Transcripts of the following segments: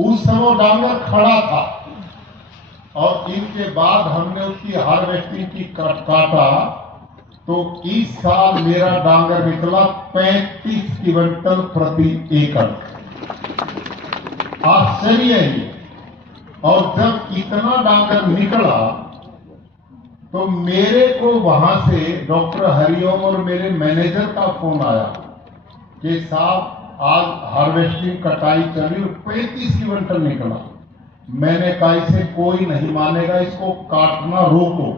उस समय डांगर खड़ा था और इनके बाद हमने उसकी हार्वेस्टिंग की काटा तो इस साल मेरा डांगर निकला 35 क्विंटल प्रति एकड़। आश्चर्य है। और जब इतना डांगर निकला तो मेरे को वहां से डॉक्टर हरिओम और मेरे मैनेजर का फोन आया कि साहब आज हार्वेस्टिंग कटाई चली और 35 क्विंटल निकला। मैंने कहा इसे कोई नहीं मानेगा, इसको काटना रोको,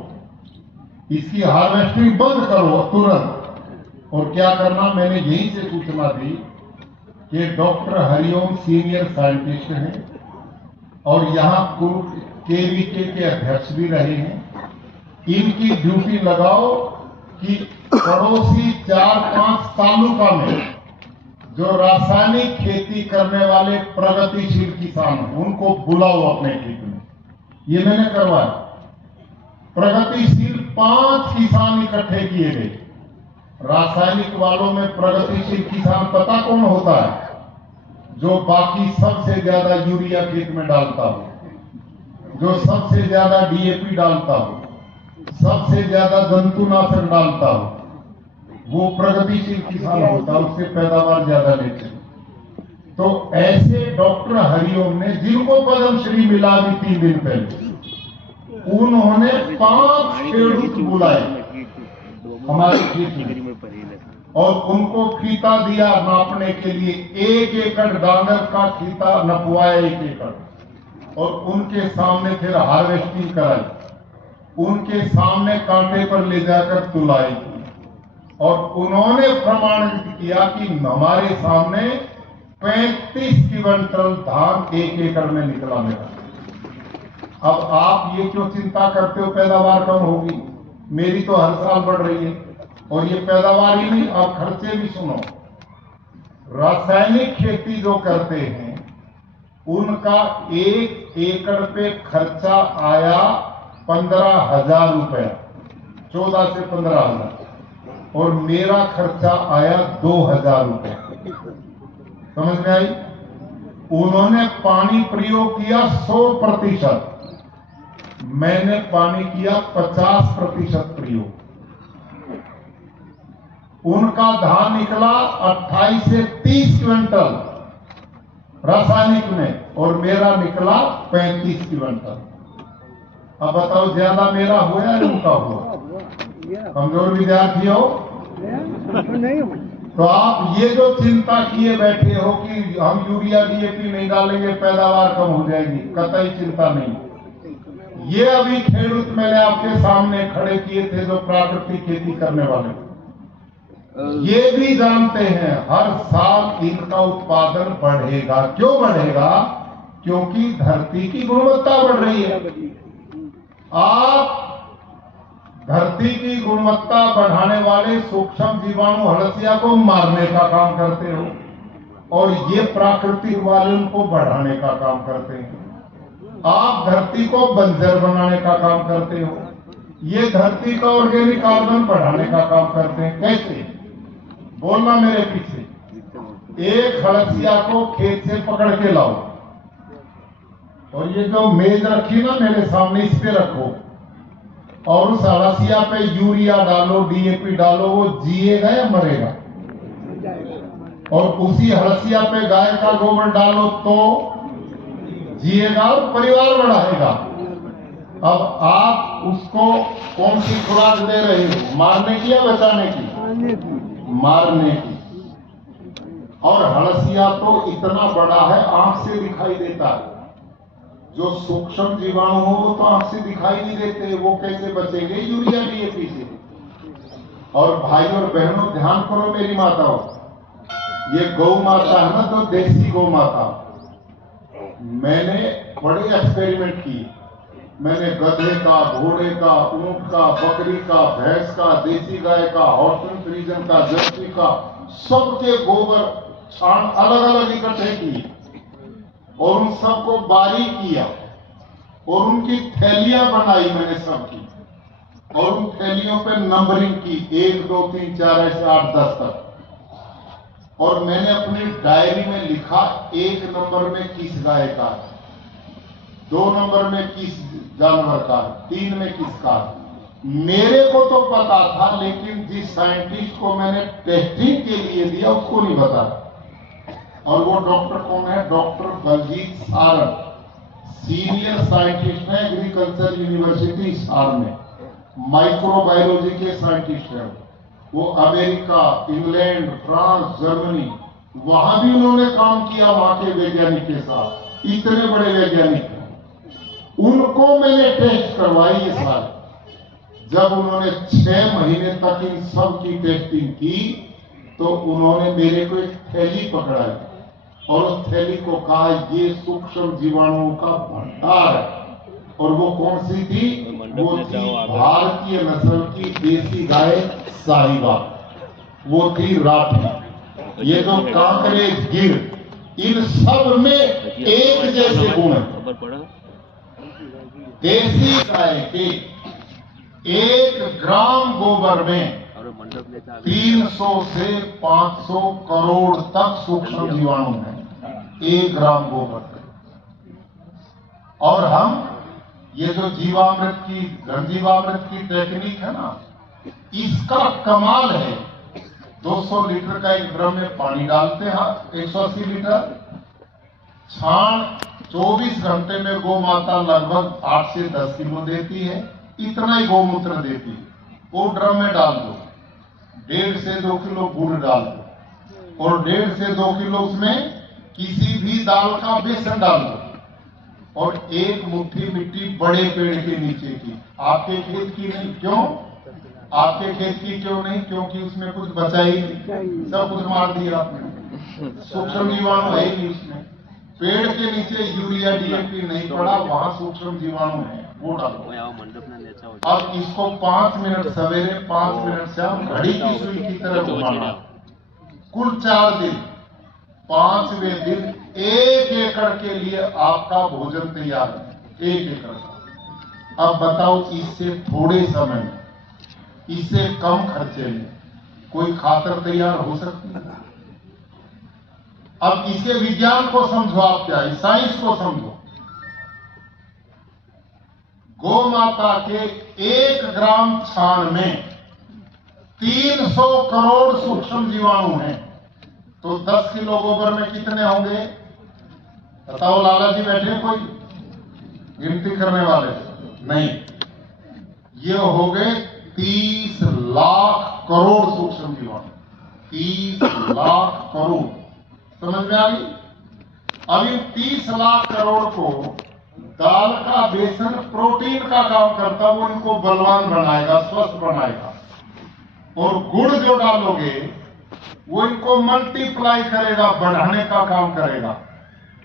इसकी हार्वेस्टिंग बंद करो तुरंत। और क्या करना, मैंने यहीं से सूचना दी कि डॉक्टर हरिओम सीनियर साइंटिस्ट हैं और यहाँ केवीके के अध्यक्ष भी रहे हैं। इनकी ड्यूटी लगाओ कि पड़ोसी 4-5 तालुका में जो रासायनिक खेती करने वाले प्रगतिशील किसान हैं उनको बुलाओ अपने खेत में। ये मैंने करवाया। प्रगतिशील 5 किसान इकट्ठे किए गए। रासायनिक वालों में प्रगतिशील किसान पता कौन होता है? जो बाकी सबसे ज्यादा यूरिया खेत में डालता हो, जो सबसे ज्यादा डीएपी डालता हो, सबसे ज्यादा जंतुनाशक डालता हो, वो प्रगतिशील किसान होता है, उससे पैदावार ज्यादा लेते हैं। तो ऐसे डॉक्टर हरिओम ने, जिनको पद्मश्री मिला अभी 3 दिन पहले, उन्होंने 5 खेडूत बुलाए हमारे खेत में और उनको फीता दिया नापने के लिए। 1 एकड़ डांगर का फीता नपवाया 1 एकड़ और उनके सामने फिर हार्वेस्टिंग कराई, उनके सामने कांटे पर ले जाकर तुलाई और उन्होंने प्रमाणित किया कि हमारे सामने 35 क्विंटल धान 1 एकड़ में निकला मेरा। अब आप ये क्यों चिंता करते हो पैदावार कम होगी? मेरी तो हर साल बढ़ रही है। और ये पैदावार ही नहीं, आप खर्चे भी सुनो। रासायनिक खेती जो करते हैं उनका 1 एकड़ पे खर्चा आया 15,000 रुपया, 14 से 15,000, और मेरा खर्चा आया 2,000 रुपया। समझ में आई? उन्होंने पानी प्रयोग किया 100%, मैंने पानी किया 50% प्रयोग। उनका धान निकला 28 से 30 क्विंटल रासायनिक में और मेरा निकला 35 क्विंटल। अब बताओ ज्यादा मेरा हुआ या उनका हुआ? कमजोर विद्यार्थी हो तो आप ये जो चिंता किए बैठे हो कि हम यूरिया डीएपी नहीं डालेंगे पैदावार कम हो जाएगी, कतई चिंता नहीं। ये अभी खेडूत मैंने आपके सामने खड़े किए थे जो प्राकृतिक खेती करने वाले, ये भी जानते हैं हर साल इनका उत्पादन बढ़ेगा। क्यों बढ़ेगा? क्योंकि धरती की गुणवत्ता बढ़ रही है। आप धरती की गुणवत्ता बढ़ाने वाले सूक्ष्म जीवाणु हड़सिया को मारने का काम करते हो और ये प्राकृतिक वाले उनको बढ़ाने का काम करते हैं। आप धरती को बंजर बनाने का काम करते हो, ये धरती का ऑर्गेनिक कार्बन बढ़ाने का काम करते हैं। कैसे? बोलना मेरे पीछे। एक हड़सिया को खेत से पकड़ के लाओ और ये जो मेज रखी ना मेरे सामने, इस पे रखो और उस हड़सिया पे यूरिया डालो, डीएपी डालो, वो जिएगा या मरेगा? और उसी हड़सिया पे गाय का गोबर डालो तो जिएगा और परिवार बढ़ाएगा। अब आप उसको कौन सी खुराक दे रहे हो? मारने की या बचाने की? मारने की। और हड़सिया तो इतना बड़ा है आंख से दिखाई देता है। जो सूक्ष्म जीवाणु हो वो तो आंख से दिखाई नहीं देते, वो कैसे बचेंगे यूरिया डीएपी से? और भाई और बहनों ध्यान करो मेरी माताओं, ये गौ माता है ना तो देसी गौ माता, मैंने बड़े एक्सपेरिमेंट किए। मैंने गधे का, घोड़े का, ऊंट का, बकरी का, भैंस का, देसी गाय का, हॉर्सन फ्रीजन का, जर्सी का, सबके गोबर छान अलग अलग इकट्ठे किए और उन सबको बारीक किया और उनकी थैलियां बनाई मैंने सबकी और उन थैलियों पे नंबरिंग की 1 2 3 4 ऐसे 8 10 तक। और मैंने अपनी डायरी में लिखा 1 नंबर में किस गाय का, 2 नंबर में किस जानवर का, 3 में किसका। मेरे को तो पता था, लेकिन जिस साइंटिस्ट को मैंने टेस्टिंग के लिए दिया उसको नहीं पता। और वो डॉक्टर कौन है? Doctor Baljeet Saran, senior scientist है एग्रीकल्चर यूनिवर्सिटी सार में, माइक्रोबायोलॉजी के साइंटिस्ट है। वो अमेरिका, इंग्लैंड, फ्रांस, जर्मनी, वहां भी उन्होंने काम किया वहां के वैज्ञानिक के साथ। इतने बड़े वैज्ञानिक हैं, उनको मैंने टेस्ट करवाई ये साल। जब उन्होंने 6 महीने तक इन सब की टेस्टिंग की तो उन्होंने मेरे को एक थैली पकड़ाई और उस थैली को कहा ये सूक्ष्म जीवाणुओं का भंडार है। और वो कौन सी थी? वो थी भारतीय नस्ल की देसी गाय साहिवाल, वो थी राठी। ये जो कांकरेज, गिर, इन सब में एक जैसे गुण है। देसी गाय के 1 ग्राम गोबर में 300 से 500 करोड़ तक सूक्ष्म जीवाणु हैं 1 ग्राम गोबर में। और हम ये जो जीवामृत की, घन जीवामृत की टेक्निक है ना, इसका कमाल है। 200 लीटर का एक ड्रम में पानी डालते हैं, 180 लीटर छान, 24 घंटे में गौ माता लगभग 8 से 10 किलो देती है। इतना ही गौमूत्र देती है। वो ड्रम में डाल दो, 1.5 से 2 किलो गुड़ डाल दो और 1.5 से 2 किलो उसमें किसी भी दाल का बेसन डाल दो और 1 मुट्ठी मिट्टी बड़े पेड़ के नीचे की, आपके खेत की नहीं। क्यों? आपके खेत की क्यों नहीं? क्योंकि उसमें कुछ बचा ही नहीं, सब कुछ मार दिया आपने, सूक्ष्म जीवाणु है ही नहीं उसमें। पेड़ के नीचे यूरिया डीएपी नहीं पड़ा, वहां सूक्ष्म जीवाणु है, वो डालो। अब इसको 5 मिनट सवेरे, 5 मिनट शाम, घड़ी की सुई की तरह घुमाना, कुल 4 दिन। 5वें दिन 1 एकड़ के लिए आपका भोजन तैयार है, 1 एकड़ का। अब बताओ, इससे थोड़े समय में, इससे कम खर्चे में कोई खातर तैयार हो सकती है? अब इसके विज्ञान को समझो, आप क्या है, साइंस को समझो। गौ माता के 1 ग्राम छान में 300 करोड़ सूक्ष्म जीवाणु हैं, तो 10 किलो गोबर में कितने होंगे? बताओ, लाला जी बैठे कोई गिनती करने वाले? नहीं, ये हो गए 30 लाख करोड़ सूक्ष्म जीवाणु, 30 लाख करोड़। समझ में आ गई? अब इन 30 लाख करोड़ को दाल का बेसन प्रोटीन का काम करता, वो इनको बलवान बनाएगा, स्वस्थ बनाएगा। और गुड़ जो डालोगे वो इनको मल्टीप्लाई करेगा, बढ़ाने का काम करेगा।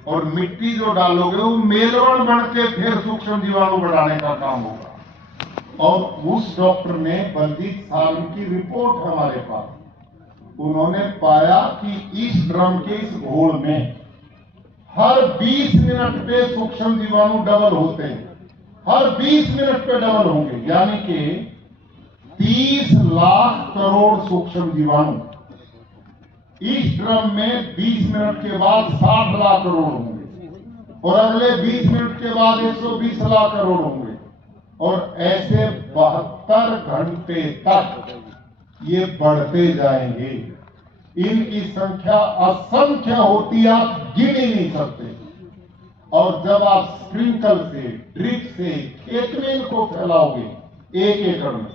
और मिट्टी जो डालोगे वो मेलवन बन के फिर सूक्ष्म जीवाणु बढ़ाने का काम होगा। और उस डॉक्टर ने, बलजीत सारण की रिपोर्ट हमारे पास, उन्होंने पाया कि इस ड्रम के इस घोल में हर 20 मिनट पे सूक्ष्म जीवाणु डबल होते हैं, हर 20 मिनट पे डबल होंगे, यानी कि 30 लाख करोड़ सूक्ष्म जीवाणु इस ड्रम में 20 मिनट के बाद 60 लाख करोड़ होंगे और अगले 20 मिनट के बाद 120 लाख करोड़ होंगे और ऐसे 72 घंटे तक ये बढ़ते जाएंगे। इनकी संख्या असंख्य होती है, आप गिन ही नहीं सकते। और जब आप स्प्रिंकल से, ड्रिप से खेत में इनको फैलाओगे 1 एकड़ में,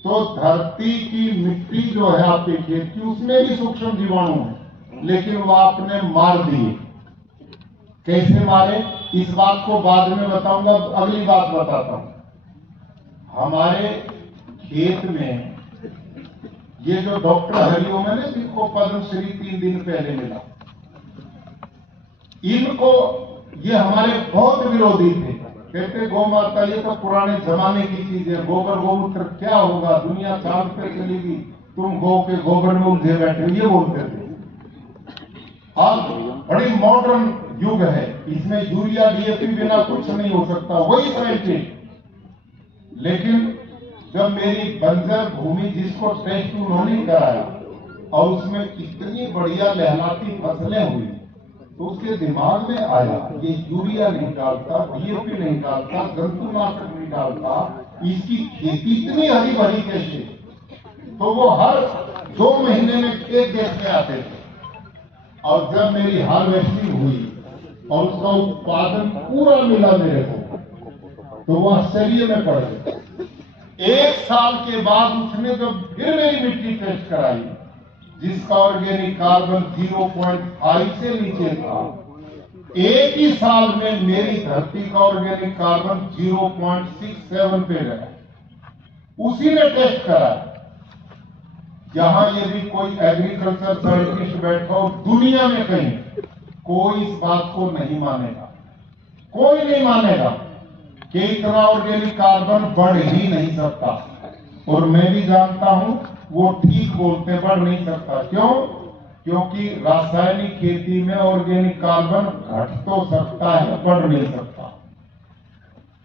तो धरती की मिट्टी जो है आपके खेत की, उसमें भी सूक्ष्म जीवाणु है, लेकिन वो आपने मार दिए। कैसे मारे, इस बात को बाद में बताऊंगा, अगली बात बताता हूं। हमारे खेत में ये जो डॉक्टर हरिओम है ना, जिनको पद्मश्री 3 दिन पहले मिला, इनको, ये हमारे बहुत विरोधी थे। कहते गौ माता ये तो पुराने जमाने की चीज है, गोबर गोमूत्र क्या होगा, दुनिया चांद पे चलेगी, तुम गौ के गोबर में उलझे बैठे, ये बोलते थे। आज बड़ी मॉडर्न युग है, इसमें यूरिया डीएपी बिना कुछ नहीं हो सकता, वही साइंटिस्ट। लेकिन जब मेरी बंजर भूमि, जिसको टेस्ट उन्होंने कराया, और उसमें इतनी बढ़िया लहलाती फसलें हुई, तो उसके दिमाग में आया ये यूरिया नहीं डालता, डीएपी नहीं डालता, जंतुनाशक नहीं डालता, इसकी खेती इतनी हरी भरी कैसे। तो वो हर 2 महीने में एक देश में आते थे, और जब मेरी हार्वेस्टिंग हुई और उसका उत्पादन पूरा मिला मेरे को, तो वो आश्चर्य में पड़ गए। 1 साल के बाद उसने जब फिर मेरी मिट्टी टेस्ट कराई, जिसका ऑर्गेनिक कार्बन 0.5 से नीचे था, एक ही साल में मेरी धरती का ऑर्गेनिक कार्बन 0.67 पे गया। उसी ने टेस्ट करा। जहां यदि कोई एग्रीकल्चर साइंटिस्ट बैठा हो दुनिया में कहीं, कोई इस बात को नहीं मानेगा, कोई नहीं मानेगा कि इतना ऑर्गेनिक कार्बन बढ़ ही नहीं सकता। और मैं भी जानता हूं वो ठीक बोलते, बढ़ नहीं सकता। क्यों? क्योंकि रासायनिक खेती में ऑर्गेनिक कार्बन घट तो सकता है, बढ़ नहीं सकता।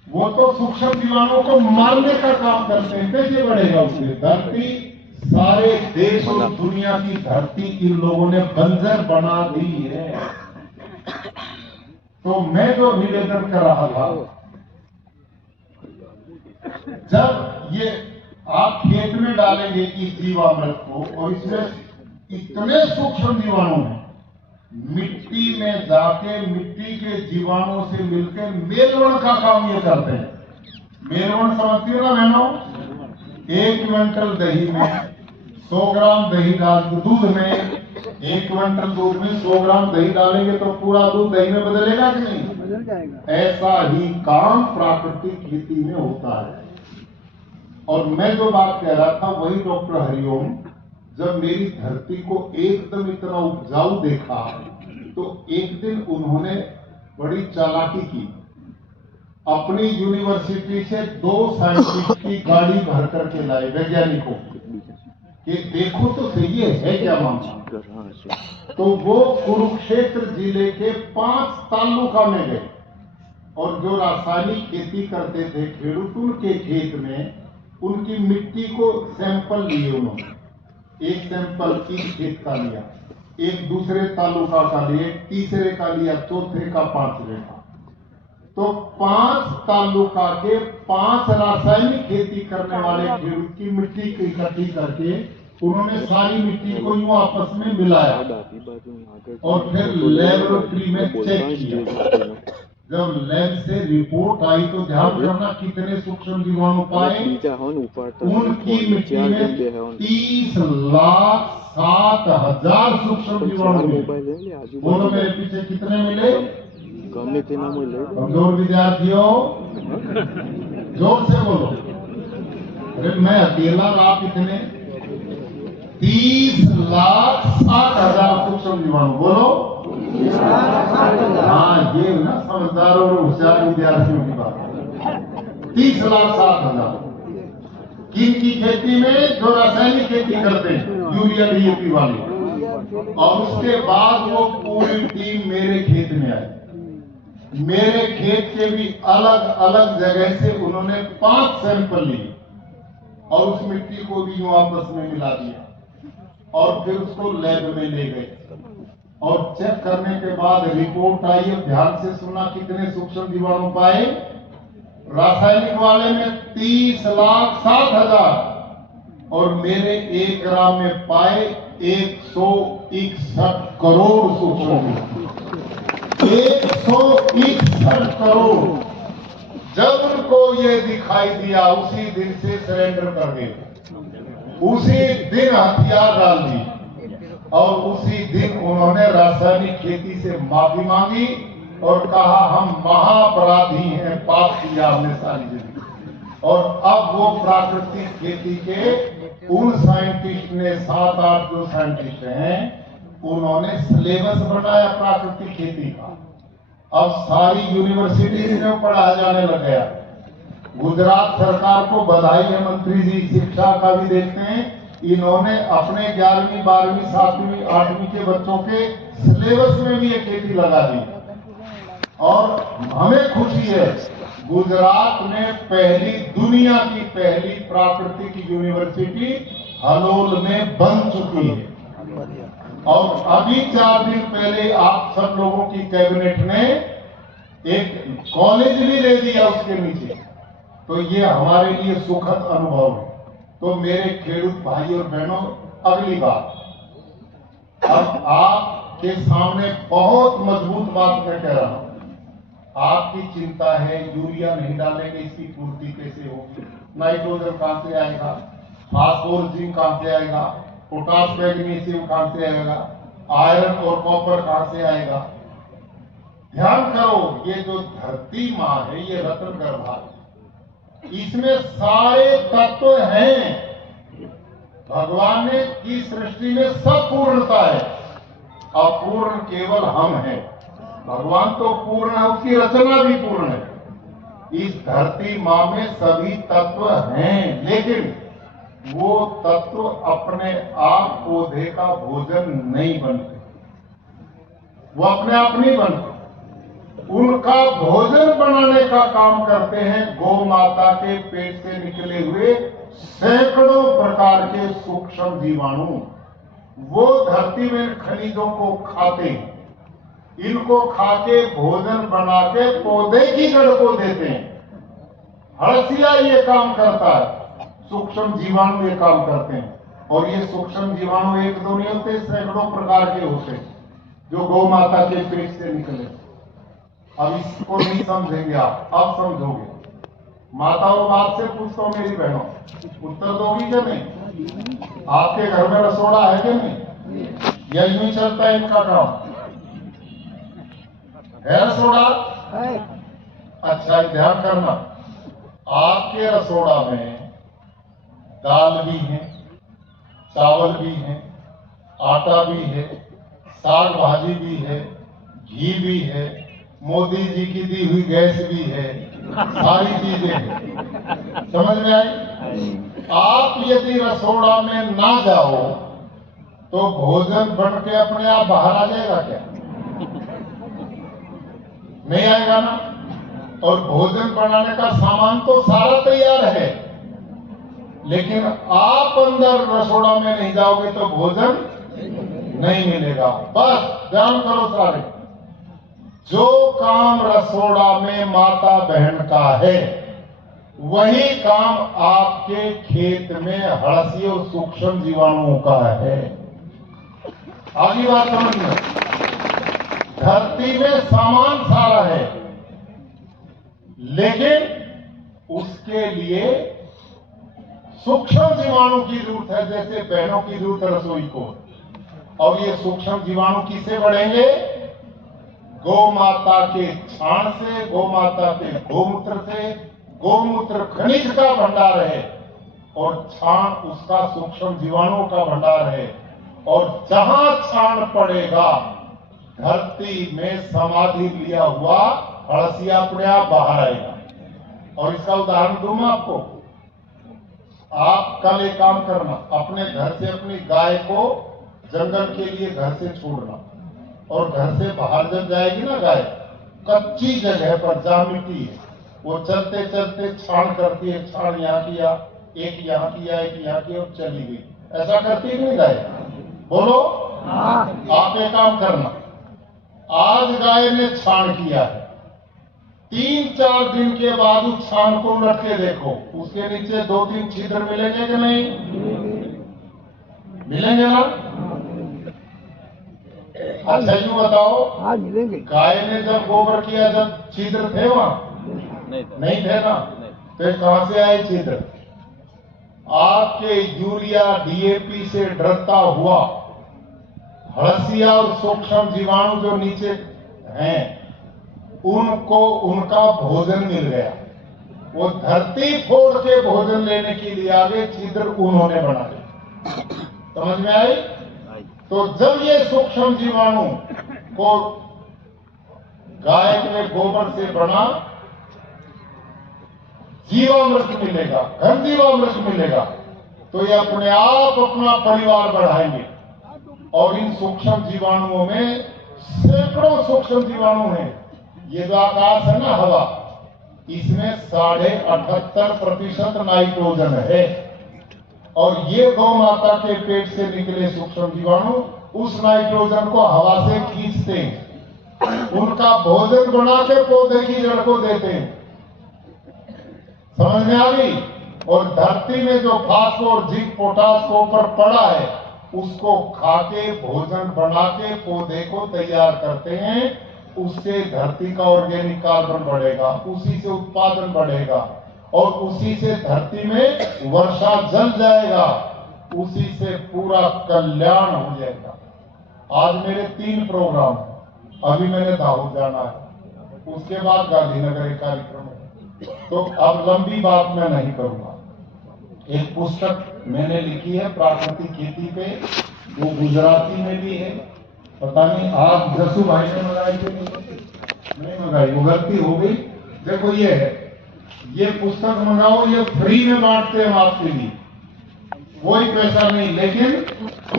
वो तो सूक्ष्म जीवाणुओं को मारने का काम करते हैं, कैसे बढ़ेगा उससे? धरती, सारे देश और दुनिया की धरती इन लोगों ने बंजर बना दी है। तो मैं जो निवेदन कर रहा था, जब ये आप खेत में डालेंगे इस जीवामृत को, और इसमें इतने सूक्ष्म जीवाणु हैं, मिट्टी में जाके मिट्टी के जीवाणुओं से मिलकर मेलवण का काम ये करते हैं। मेलवण समझती हो ना बहनों? 1 क्विंटल दही में 100 ग्राम दही डाल, दूध में 1 क्विंटल दूध में 100 ग्राम दही डालेंगे तो पूरा दूध दही में बदलेगा कि नहीं? बदल जाएगा। ऐसा ही काम प्राकृतिक खेती में होता है। और मैं जो बात कह रहा था वही डॉक्टर हरिओम, जब मेरी धरती को एकदम इतना उपजाऊ देखा, तो एक दिन उन्होंने बड़ी चालाकी की। अपनी यूनिवर्सिटी से 2 साइंटिस्ट की गाड़ी भर करके लाए, वैज्ञानिकों, कि देखो तो सही है क्या मामला। तो वो कुरुक्षेत्र जिले के 5 तालुका में गए, और जो रासायनिक खेती करते थे खेडूत, उनके खेत में उनकी मिट्टी को सैंपल लिए उन्होंने। एक सैंपल इस खेत का लिया, एक दूसरे तालुका का लिया, तीसरे का लिया, चौथे का, 5वें का। तो 5 तालुका के 5 रासायनिक खेती करने वाले खेडूत की मिट्टी इकट्ठी करके उन्होंने सारी मिट्टी को यूं आपस में मिलाया और फिर लेबोरेटरी में चेक किया। जब लैब से रिपोर्ट आई तो ध्यान करना कितने सूक्ष्म जीवाणु पाए। उनकी मिट्टी में 30,07,000 सूक्ष्म जीवाणु मिले। बोलो मेरे पीछे कितने मिले? कमजोर विद्यार्थियों जोर से बोलो। अरे मैं अकेला, आप कितने? 30,07,000 सूक्ष्म जीवाणु। बोलो। हाँ, ये ना समझदारों और होशियार विद्यार्थियों की बात। 30,07,000 किनकी खेती में? जो रासायनिक खेती करते हैं, यूरिया डीएपी वाली। और उसके बाद वो पूरी टीम मेरे खेत में आई। मेरे खेत के भी अलग अलग जगह से उन्होंने 5 सैंपल लिए और उस मिट्टी को भी यूं आपस में मिला दिया और फिर उसको लैब में ले गए और चेक करने के बाद रिपोर्ट आई। अब ध्यान से सुनना, कितने सूक्ष्म जीवाणु पाए? रासायनिक वाले में 30,07,000 और मेरे 1 ग्राम में पाए 161 करोड़ सूक्ष्म जीवाणु। 161 करोड़। जब उनको ये दिखाई दिया, उसी दिन से सरेंडर कर गए, उसी दिन हथियार डाल दी और उसी दिन उन्होंने रासायनिक खेती से माफी मांगी और कहा हम महाअपराधी हैं, पाप किया हमने सारी जिंदगी। और अब वो प्राकृतिक खेती के उन साइंटिस्ट ने 7-8 जो साइंटिस्ट हैं, उन्होंने सिलेबस बनाया प्राकृतिक खेती का। अब सारी यूनिवर्सिटी में पढ़ाया जाने लग गया। गुजरात सरकार को बधाई है, मंत्री जी शिक्षा का भी देखते हैं, इन्होंने अपने 11वीं 12वीं 7वीं 8वीं के बच्चों के सिलेबस में भी ये खेती लगा दी। और हमें खुशी है, गुजरात में दुनिया की पहली प्राकृतिक यूनिवर्सिटी हलोल में बन चुकी है। और अभी 4 दिन पहले आप सब लोगों की कैबिनेट ने एक कॉलेज भी ले दिया उसके नीचे। तो ये हमारे लिए सुखद अनुभव है। तो मेरे खेडूत भाई और बहनों, अगली बात, अब आपके सामने बहुत मजबूत बात मैं कह रहा हूं। आपकी चिंता है यूरिया नहीं डालेंगे, इसकी पूर्ति कैसे होगी, नाइट्रोजन कहां से आएगा, फास्फोरस जिंक कहां से आएगा, पोटास मैग्नीशियम कहां से आएगा, आयरन और कॉपर कहां से आएगा। ध्यान करो, ये जो धरती माँ है ये रत्न गर्भा है, इसमें सारे तत्व हैं। भगवान ने की सृष्टि में सब पूर्णता है, अपूर्ण केवल हम हैं। भगवान तो पूर्ण है, उसकी रचना भी पूर्ण है। इस धरती माँ में सभी तत्व हैं, लेकिन वो तत्व अपने आप पौधे का भोजन नहीं बनते, वो अपने आप नहीं बनते। उनका भोजन बनाने का काम करते हैं गौ माता के पेट से निकले हुए सैकड़ों प्रकार के सूक्ष्म जीवाणु। वो धरती में खनिजों को खाते हैं, इनको खाके भोजन बना के पौधे की जड़ को देते हैं। हड़सिया ये काम करता है, सूक्ष्म जीवाणु ये काम करते हैं। और ये सूक्ष्म जीवाणु एक दो नहीं होते, सैकड़ों प्रकार के होते जो गौ माता के पेट से निकले। अब इसको नहीं समझेंगे आप, अब समझोगे। माताओं बाप से पूछता हूं मेरी बहनों, उत्तर दोगी क्या नहीं? आपके घर में रसोड़ा है क्या नहीं? या यूं चलता है इनका काम? है रसोड़ा? अच्छा ध्यान करना, आपके रसोड़ा में दाल भी है, चावल भी है, आटा भी है, साग भाजी भी है, घी भी है, मोदी जी की दी हुई गैस भी है, सारी चीजें हैं। समझ में आई? आप यदि रसोड़ा में ना जाओ तो भोजन बन के अपने आप बाहर आ जाएगा क्या? नहीं आएगा ना। और भोजन बनाने का सामान तो सारा तैयार है, लेकिन आप अंदर रसोड़ा में नहीं जाओगे तो भोजन नहीं मिलेगा। बस ध्यान करो सारे, जो काम रसोड़ा में माता बहन का है वही काम आपके खेत में हड़सी और सूक्ष्म जीवाणुओं का है। आगे बात समझ में, धरती में सामान सारा है, लेकिन उसके लिए सूक्ष्म जीवाणु की जरूरत है, जैसे बहनों की जरूरत है रसोई को। और ये सूक्ष्म जीवाणु किससे बढ़ेंगे? गौ माता के छाण से, गौ माता के गोमूत्र से। गोमूत्र खनिज का भंडार है और छाण उसका सूक्ष्म जीवाणुओं का भंडार है। और जहां छाण पड़ेगा धरती में समाधि लिया हुआ हड़सिया अपने आप बाहर आएगा। और इसका उदाहरण दूं मैं आपको। आप कल एक काम करना, अपने घर से अपनी गाय को जंगल के लिए घर से छोड़ना, और घर से बाहर जब जाएगी ना गाय, कच्ची जगह पर जहां मिट्टी है, वो चलते चलते छाण करती है। छाण यहाँ किया, एक यहाँ किया, एक यहाँ किया और चली गई। ऐसा करती है नहीं गाय? बोलो। आप एक काम करना, आज गाय ने छाण किया है, 3-4 दिन के बाद उस छाण को उलट के देखो, उसके नीचे 2-3 छिद्र मिलेंगे कि नहीं? मिलेंगे ना? अच्छा यूं बताओ, मिलेंगे। गाय ने जब गोबर किया, जब छिद्र थे वहां? नहीं थे ना। तो कहां से आए छिद्र? आपके यूरिया डीएपी से डरता हुआ हड़सिया और सूक्ष्म जीवाणु जो नीचे हैं, उनको उनका भोजन मिल गया। वो धरती फोड़ के भोजन लेने के लिए आगे छिद्र उन्होंने बनाए। समझ में आई? तो जब ये सूक्ष्म जीवाणु को गाय के गोबर से बना जीवामृत मिलेगा, घन जीवामृत मिलेगा, तो ये अपने आप अपना परिवार बढ़ाएंगे। और इन सूक्ष्म जीवाणुओं में सैकड़ों सूक्ष्म जीवाणु हैं। ये जो आकाश है ना, हवा, इसमें 78.5% नाइट्रोजन है। और ये गौ माता के पेट से निकले सूक्ष्म जीवाणु उस नाइट्रोजन को हवा से खींचते हैं, उनका भोजन बना के पौधे की जड़ को देते हैं। समझ में आ गई? और धरती में जो फास्फोर जिंक पोटास को ऊपर पड़ा है उसको खाके भोजन बना के पौधे को तैयार करते हैं। उससे धरती का ऑर्गेनिक कार्बन बढ़ेगा, उसी से उत्पादन बढ़ेगा और उसी से धरती में वर्षा जल जाएगा, उसी से पूरा कल्याण हो जाएगा। आज मेरे 3 प्रोग्राम, अभी मैंने दाहोद जाना है, उसके बाद गांधीनगर एक कार्यक्रम है, तो अब लंबी बात मैं नहीं करूंगा। एक पुस्तक मैंने लिखी है प्राकृतिक खेती पे, वो गुजराती में भी है। पता नहीं आज जसू भाई ने मंगाई कि नहीं मंगाई, वो गलती हो गई। देखो ये है, ये पुस्तक मंगाओ, ये फ्री में बांटते हैं आपके लिए, कोई पैसा नहीं, लेकिन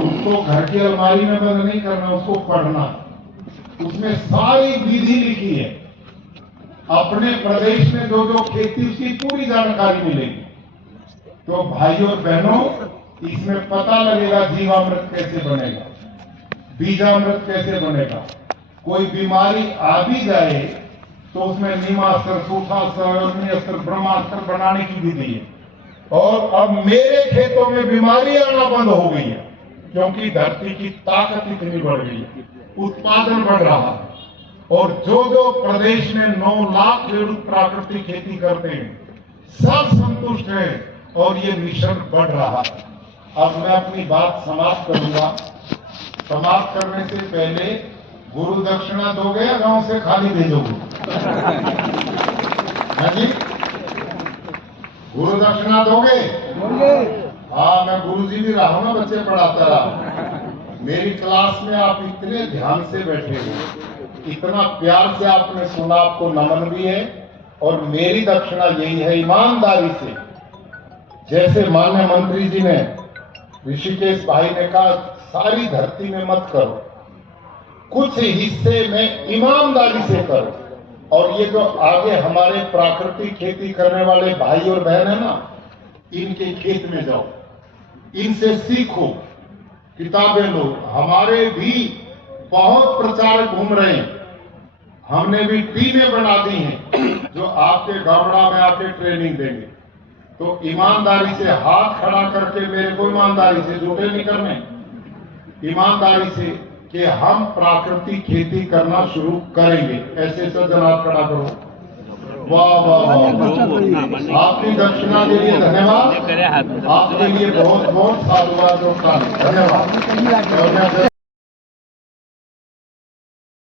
उसको घर की अलमारी में बंद नहीं करना, उसको पढ़ना। उसमें सारी विधि लिखी है, अपने प्रदेश में जो जो खेती उसकी पूरी जानकारी मिलेगी। तो भाइयों और बहनों, इसमें पता लगेगा जीवामृत कैसे बनेगा, बीजामृत कैसे बनेगा। कोई बीमारी आ भी जाए तो उसमें नीमास्त्र, सूखास्त्र, अग्निस्त्र, ब्रह्मास्त्र बनाने की विधि है। और अब मेरे खेतों में बीमारी आना बंद हो गई है, क्योंकि धरती की ताकत इतनी बढ़ गई है, उत्पादन बढ़ रहा है। और जो जो प्रदेश में 9 लाख खेडूत प्राकृतिक खेती करते हैं, सब संतुष्ट हैं और ये मिशन बढ़ रहा है। अब मैं अपनी बात समाप्त करूंगा। समाप्त करने से पहले गुरु दक्षिणा दोगे या गांव से खाली भेजोगे? हाँ जी, गुरु दक्षिणा दोगे? हाँ, मैं गुरुजी भी रहा हूं ना, बच्चे पढ़ाता रहा। मेरी क्लास में आप इतने ध्यान से बैठे हो, इतना प्यार से आपने सुना, आपको नमन भी है। और मेरी दक्षिणा यही है, ईमानदारी से, जैसे माननीय मंत्री जी ने, ऋषिकेश भाई ने कहा, सारी धरती में मत करो, कुछ हिस्से में ईमानदारी से करो। और ये जो आगे हमारे प्राकृतिक खेती करने वाले भाई और बहन है ना, इनके खेत में जाओ, इनसे सीखो, किताबें लो। हमारे भी बहुत प्रचारक घूम रहे हैं, हमने भी टीमें बना दी हैं जो आपके गावड़ा में आके ट्रेनिंग देंगे। तो ईमानदारी से हाथ खड़ा करके, मेरे को ईमानदारी से, झूठे नहीं करने, ईमानदारी से कि हम प्राकृतिक खेती करना शुरू करेंगे। ऐसे सज्जन हाथ खड़ा करो। वाह वाह वाह, आपकी दक्षिणा के लिए धन्यवाद, आपके लिए बहुत बहुत साधुवाद और धन्यवाद।